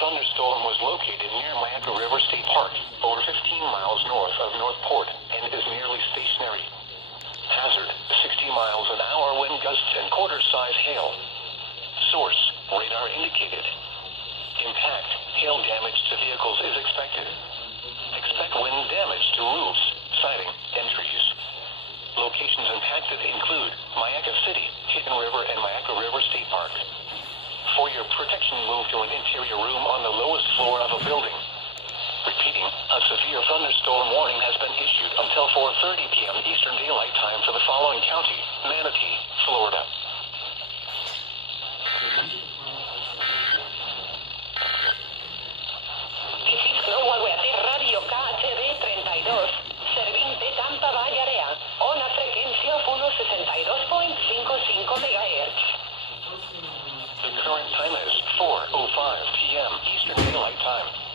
thunderstorm was located near Miami River State Park, over 15 miles north of Northport, and is nearly stationary. Hazard, 60 miles an hour wind gusts and quarter-size hail. Source, radar indicated. Impact, hail damage to vehicles is expected. Expect wind damage to roofs, siding, and trees. Locations impacted include Mayaca City, Hidden River, and Mayaca River State Park. For your protection, move to an interior room on the lowest floor of a building. Repeating, a severe thunderstorm warning has been issued until 4:30 p.m. Eastern Daylight Time for the following county: Manatee, Florida. EastMelbourneWX Radio KHB32, servint de Tampa Bay Area, ona freqüència 162.55 MHz. The current time is 4:05 p.m. Eastern Daylight Time.